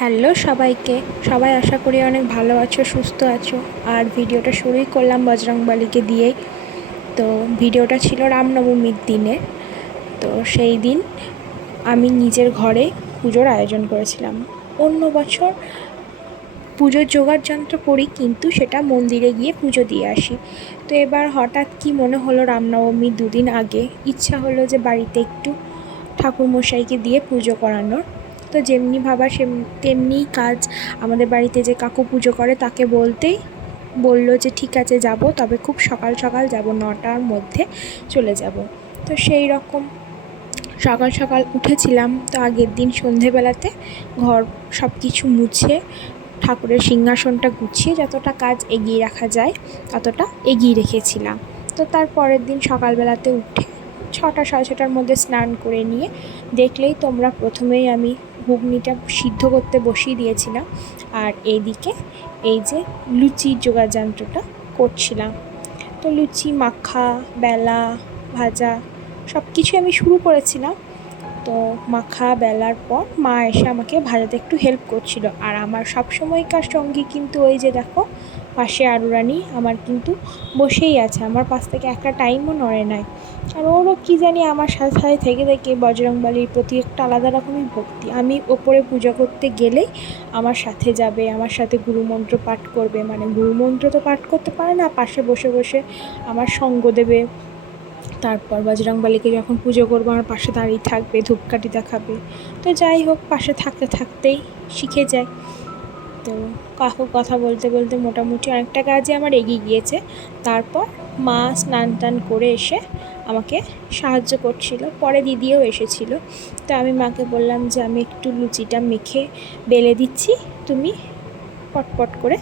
Hello সবাইকে। সবাই আশা করি অনেক ভালো আছো, সুস্থ আছো। আর ভিডিওটা শুরুই করলাম বজরংবলীকে দিয়েই। তো ভিডিওটা ছিল রামনবমীর দিনে। তো সেই দিন আমি নিজের ঘরে পুজোর আয়োজন করেছিলাম। অন্য বছর পুজোর জোগাড় যন্ত্র করি, কিন্তু সেটা মন্দিরে গিয়ে পুজো দিয়ে আসি। তো এবার হঠাৎ কি মনে হলো, রামনবমীর দুদিন আগে ইচ্ছা হলো যে বাড়িতে একটু ঠাকুরমশাইকে দিয়ে পুজো করানোর। তো যেমনি ভাবা তেমনিই কাজ। আমাদের বাড়িতে যে কাকু পুজো করে তাকে বলতেই বলল যে ঠিক আছে যাব, তবে খুব সকাল সকাল যাব, 9টার মধ্যে চলে যাব। তো সেই রকম সকাল সকাল উঠেছিলাম। তো আগের দিন সন্ধেবেলাতে ঘর সব কিছু মুছে ঠাকুরের সিংহাসনটা গুছিয়ে যতটা কাজ এগিয়ে রাখা যায় ততটা এগিয়ে রেখেছিলাম। তো তার পরের দিন সকালবেলাতে উঠে 6টা সাড়ে 6টার মধ্যে স্নান করে নিয়ে দেখলেই তোমরা, প্রথমেই আমি ঘুগনিটা সিদ্ধ করতে বসিয়ে দিয়েছিলাম। আর এইদিকে এই যে লুচির জোগাড় যন্ত্রটা করছিলাম। তো লুচি মাখা, বেলা, ভাজা সব কিছু আমি শুরু করেছিলাম। তো মাখা বেলার পর মা এসে আমাকে ভাজাতে একটু হেল্প করছিল। আর আমার সবসময়কার সঙ্গী কিন্তু ওই যে দেখো, পাশে আরুরানি আমার কিন্তু বসেই আছে, আমার পাশ থেকে একটা টাইমও নড়ে নাই। আর ওরও কী জানি আমার সাথে সাথে থেকে থেকে বজরংবলীর প্রতি একটা আলাদা রকমই ভক্তি। আমি ওপরে পুজো করতে গেলেই আমার সাথে যাবে, আমার সাথে গুরুমন্ত্র পাঠ করবে। মানে গুরুমন্ত্র তো পাঠ করতে পারে না, পাশে বসে বসে আমার সঙ্গ দেবে। তারপর বজরংবলীকে যখন পুজো করবো আমার পাশে দাঁড়িয়ে থাকবে, ধূপকাঠি দেখাবে। তো যাই হোক, পাশে থাকতে থাকতেই শিখে যায়। তো কাকুর কথা বলতে বলতে মোটামুটি অনেকটা কাজই আমার এগিয়ে গিয়েছে। তারপর মা স্নান টান করে এসে আমাকে সাহায্য করছিল। পরে দিদিও এসেছিল। তো আমি মাকে বললাম যে আমি একটু লুচিটা মেখে বেলে দিচ্ছি, তুমি পটপট করে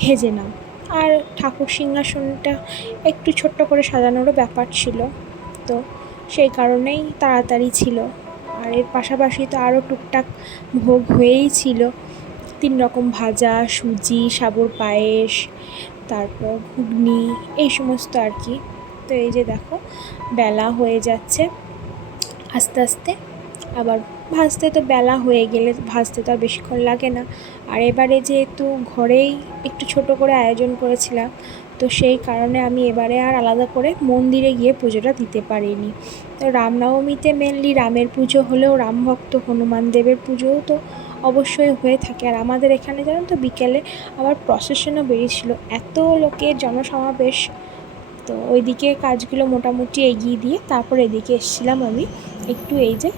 ভেজে নাও। আর ঠাকুর সিংহাসনটা একটু ছোট্ট করে সাজানোরও ব্যাপার ছিল, তো সেই কারণেই তাড়াতাড়ি ছিল। আর এর পাশাপাশি তো আরও টুকটাক ভোগ হয়েই ছিল। 3 রকম ভাজা, সুজি, সাবুর পায়েস, তারপর ঘুগনি, এই সমস্ত আর কি। তো এই যে দেখো, বেলা হয়ে যাচ্ছে আস্তে আস্তে। আবার ভাজতে তো বেলা হয়ে গেলে ভাজতে তো আর বেশিক্ষণ লাগে না। আর এবারে যেহেতু ঘরেই একটু ছোট করে আয়োজন করেছিলাম, তো সেই কারণে আমি এবারে আর আলাদা করে মন্দিরে গিয়ে পুজোটা দিতে পারিনি। তো রামনবমীতে মেনলি রামের পুজো হলেও রামভক্ত হনুমান দেবের পুজোও তো অবশ্যই হয়ে থাকে। আর আমাদের এখানে জানো তো, বিকেলে আবার প্রসেশনও বেরিয়েছিল, এত লোকের জনসমাবেশ। তো ওইদিকে কাজগুলো মোটামুটি এগিয়ে দিয়ে তারপর এদিকে এসেছিলাম আমি একটু এই যে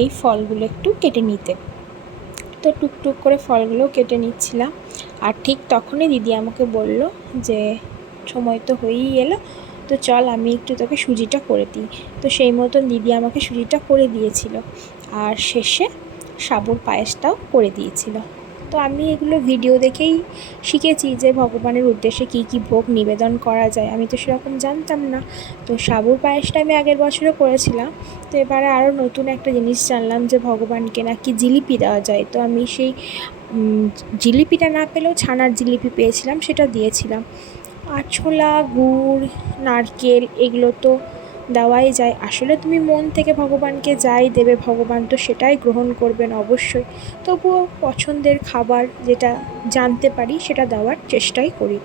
এই ফলগুলো একটু কেটে নিতে। তো টুকটুক করে ফলগুলো কেটে নিচ্ছিলাম। আর ঠিক তখনই দিদি আমাকে বলল যে সময় তো হয়েই এলো, তো চল আমি একটু তোকে সুজিটা করে দিই। তো সেই মতন দিদি আমাকে সুজিটা করে দিয়েছিল। আর শেষে সাবুর পায়েসটাও করে দিয়েছিল। তো আমি এগুলো ভিডিও দেখেই শিখেছি যে ভগবানের উদ্দেশ্যে কী কী ভোগ নিবেদন করা যায়, আমি তো সেরকম জানতাম না। তো সাবুর পায়েসটা আমি আগের বছরও করেছিলাম। তো এবারে আরও নতুন একটা জিনিস জানলাম যে ভগবানকে নাকি জিলিপি দেওয়া যায়। তো আমি সেই জিলিপিটা না পেলেও ছানার জিলিপি পেয়েছিলাম, সেটা দিয়েছিলাম। আর ছোলা, গুড়, নারকেল এগুলো তো দেওয়াই যায়। আসলে তুমি মন থেকে ভগবানকে যাই দেবে, ভগবান তো সেটাই গ্রহণ করবেন অবশ্যই। তবুও পছন্দের খাবার যেটা জানতে পারি সেটা দেওয়ার চেষ্টাই করি।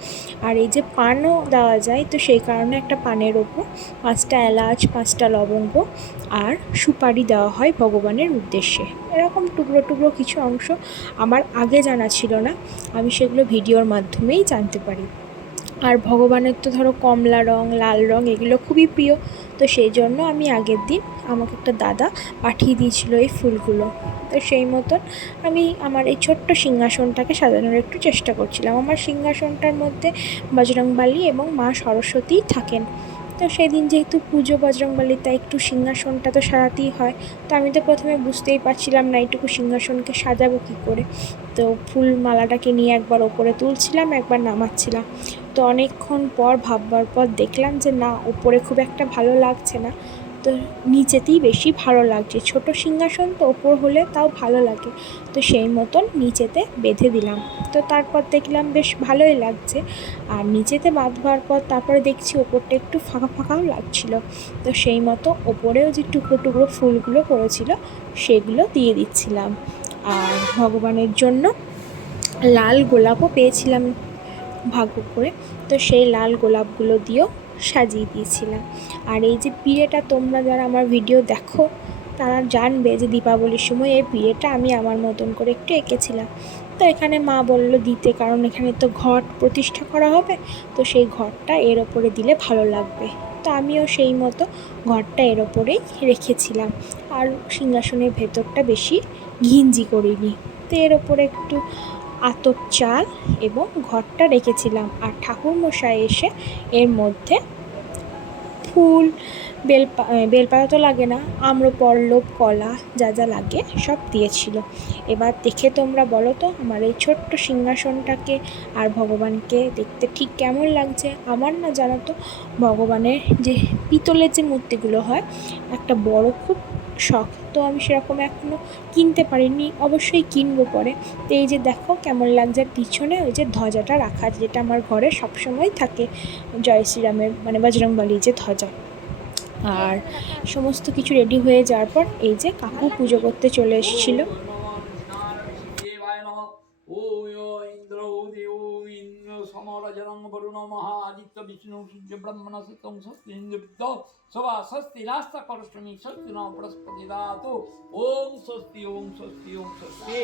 আর এই যে পানও দেওয়া যায়, তো সেই কারণে একটা পানের ওপর 5টা এলাচ, 5টা লবঙ্গ আর সুপারি দেওয়া হয় ভগবানের উদ্দেশ্যে। এরকম টুকরো টুকরো কিছু অংশ আমার আগে জানা ছিল না, আমি সেগুলো ভিডিওর মাধ্যমেই জানতে পারি। আর ভগবানের তো ধরো কমলা রঙ, লাল রঙ এগুলো খুবই প্রিয়। তো সেই জন্য আমি আগের দিন আমাকে একটা দাদা পাঠিয়ে দিয়েছিল এই ফুলগুলো। তো সেই মতন আমি আমার এই ছোট্ট সিংহাসনটাকে সাজানোর একটু চেষ্টা করছিলাম। আমার সিংহাসনটার মধ্যে বজরংবলী এবং মা সরস্বতীই থাকেন। তো সেদিন যেহেতু পুজো বজরংবলীর, তাই একটু সিংহাসনটা তো সাজাতেই হয়। তো আমি তো প্রথমে বুঝতেই পারছিলাম না এইটুকু সিংহাসনকে সাজাবো কী করে। তো ফুল মালাটাকে নিয়ে একবার ওপরে তুলছিলাম, একবার নামাচ্ছিলাম। তো অনেকক্ষণ পর ভাববার পর দেখলাম যে না, ওপরে খুব একটা ভালো লাগছে না। তো তো নিচেতেই বেশি ভালো লাগছে, ছোট সিংহাসন তো ওপর হলে তাও ভালো লাগে, তো সেই মতন নিচেতে বেঁধে দিলাম। তো তারপর দেখলাম বেশ ভালোই লাগছে, আর নিচেতে বাঁধবার পর তারপরে দেখছি ওপরটা একটু ফাঁকা ফাঁকাও লাগছিল, তো সেই মতো ওপরেও যে টুকরো টুকরো ফুলগুলো পড়েছিল সেগুলো দিয়ে দিচ্ছিলাম। আর ভগবানের জন্য লাল গোলাপও পেয়েছিলাম ভাগ্য করে, তো সেই লাল গোলাপগুলো দিয়েও সাজিয়ে দিয়েছিলাম। আর এই যে পিঁড়েটা, তোমরা যারা আমার ভিডিও দেখো তারা জানবে যে দীপাবলির সময় এই পিঁড়েটা আমি আমার মতন করে একটু এঁকেছিলাম। তো এখানে মা বললো দিতে, কারণ এখানে তো ঘট প্রতিষ্ঠা করা হবে, তো সেই ঘরটা এর ওপরে দিলে ভালো লাগবে। তো আমিও সেই মতো ঘরটা এর ওপরেই রেখেছিলাম, আর সিংহাসনের ভেতরটা বেশি ঘিঞ্জি করিনি। তো এর ওপরে একটু আতপ চাল এবং ঘরটা রেখেছিলাম, আর ঠাকুরমশাই এসে এর মধ্যে ফুল, বেলপাতা তো লাগে না, আম্রপল্লব, কলা যা যা লাগে সব দিয়েছিল। এবার দেখে তোমরা বলো তো আমার এই ছোট্ট সিংহাসনটাকে আর ভগবানকে দেখতে ঠিক কেমন লাগছে। আমার না জানো তো ভগবানের যে পিতলের যে মূর্তিগুলো হয় একটা বড় খুব শখ, তো আমি সেরকম এখনও কিনতে পারিনি, অবশ্যই কিনবো পরে। তো এই যে দেখো কেমন লাগছে, আর পিছনে ওই যে ধ্বজাটা রাখা যেটা আমার ঘরে সবসময় থাকে, জয় শ্রীরামের মানে বজরংবলী যে ধ্বজা। আর সমস্ত কিছু রেডি হয়ে যাওয়ার পর এই যে কাকু পুজো করতে চলে এসেছিল। আদিত্য বিষ্ণু সূর্য ব্রহ্মণ সুতং স্বস্তি ইন্দ্রবিদ্য সবা স্বস্তি রাস্তা করষ্টমী স্বস্তি ন বৃহস্পতি দাতু ওম স্বস্তি ওম স্বস্তি ওম স্বস্তি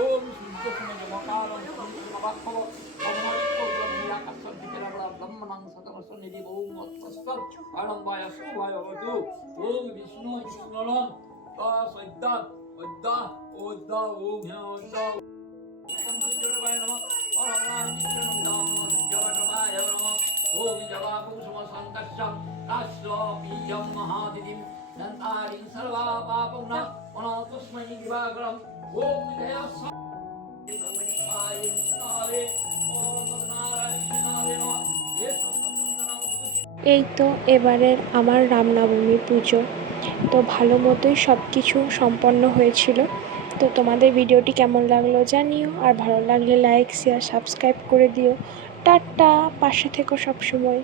ওম সূর্য সূর্য মকারম সূর্যবাক্ষ অমরিত্য ব্রহ্মীরাকাশ দিকেরাবড়া ব্রহ্মণং সতমস নিধি ওম অস্পস্তৎ আরম্ভায় শুভায় বতু ওম বিষ্ণু বিষ্ণুরং তসদ্দা অদ্দা ওদ্দা ওম হ্য ওদ্দা ওম সূর্যদেবায় নমঃ পরমাণু বিষ্ণু নমঃ সূর্যদেবায় নমঃ ওম জবাকুসুম সংকর্ষম তাস্যপিয়ং মহাদিদিম দন্তারিং সর্বা পাপংনা অনতস্मै দিবাকরম ওম জয়স এই তো এবারের আমার রামনবমী পুজো তো ভালো মতোই সব কিছু সম্পন্ন হয়েছিল। তো তোমাদের ভিডিওটি কেমন লাগলো জানিও, আর ভালো লাগলে লাইক শেয়ার সাবস্ক্রাইব করে দিও। টাটা, পাশে থেকো সবসময়।